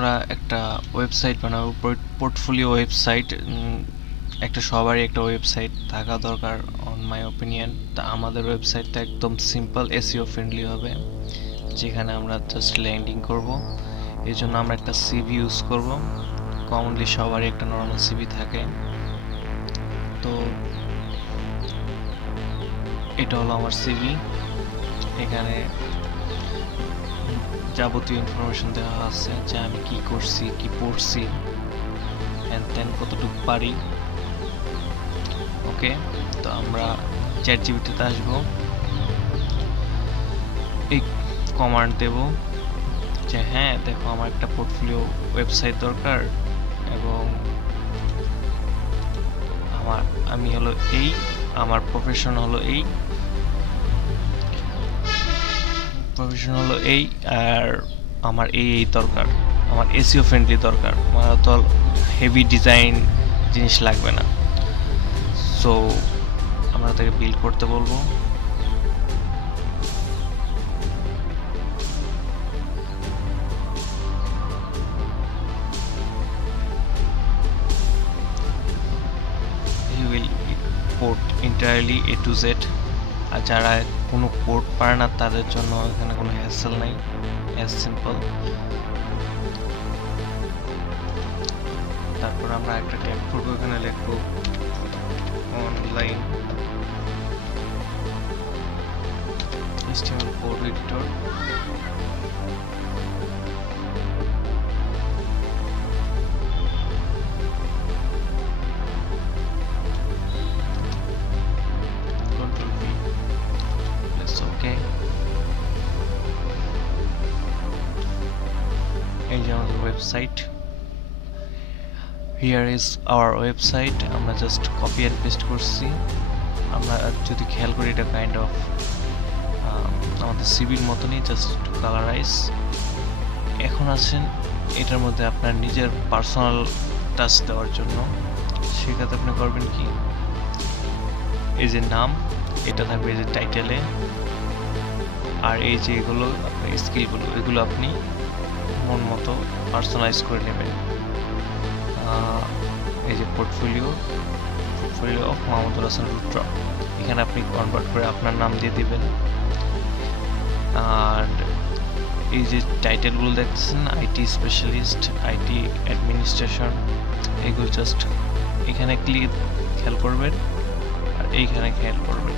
আমরা একটা ওয়েবসাইট বানাবো, পোর্টফোলিও ওয়েবসাইট। একটা সবারই একটা ওয়েবসাইট থাকা দরকার অন মাই ওপিনিয়ন। তা আমাদের ওয়েবসাইটটা একদম সিম্পল, এসইও ফ্রেন্ডলি হবে, যেখানে আমরা জাস্ট ল্যান্ডিং করব। এই জন্য আমরা একটা সিভি ইউজ করব। কমনলি সবারই একটা নর্মাল সিভি থাকে। তো এটা হলো আমার সিভি। এখানে যাবতীয় ইনফরমেশন দেওয়া আছে, যে আমি কি করছি, কি পড়ছি, অ্যান্ড দেন কতটুকু পারি। ওকে, তো আমরা চ্যাটজিপিটিতে আসবো, এই কমান্ড দেব যে হ্যাঁ দেখো আমার একটা পোর্টফোলিও ওয়েবসাইট দরকার, এবং আমি হলো এই, আমার প্রফেশন হলো এই, আর আমার এই দরকার, আমার এসইও ফ্রেন্ডলি দরকার, আমার তো হেভি ডিজাইন জিনিস লাগবে না। সো আমরা তাকে বিল্ড করতে বলবো। He will port entirely A to Z। আর যারা কোনো কোড পারে না তাদের জন্য এখানে কোনো হ্যাসেল নাই, অ্যাজ সিম্পল। তারপর আমরা একটা ট্যাগ করবো, এখানে লিখবো অনলাইন HTML কোড এডিটর। ওকে, এই যে আমাদের website. Here is our website. আমরা জাস্ট কপি অ্যান্ড পেস্ট করছি। আমরা যদি খেয়াল করি এটা কাইন্ড অফ আমাদের সিভির মতনই, জাস্ট একটু কালারাইজ। এখন আছেন এটার মধ্যে আপনার নিজের পার্সোনাল টাচ দেওয়ার জন্য। সেক্ষেত্রে আপনি করবেন কি, এই যে নাম এটা থাকবে এই যে টাইটেলে, আর এই যে এগুলো আপনার স্কিলগুলো, এগুলো আপনি মন মতো পার্সোনালাইজ করে নেবেন। এই যে পোর্টফোলিও অফ মাহমুদুল হাসান রুদ্র, এখানে আপনি কনভার্ট করে আপনার নাম দিয়ে দিবেন। আর এই যে টাইটেলগুলো দেখছেন, আইটি স্পেশালিস্ট, আইটি অ্যাডমিনিস্ট্রেশন, এগুলো জাস্ট এখানে খেয়াল করবেন, আর এইখানে খেয়াল করবেন।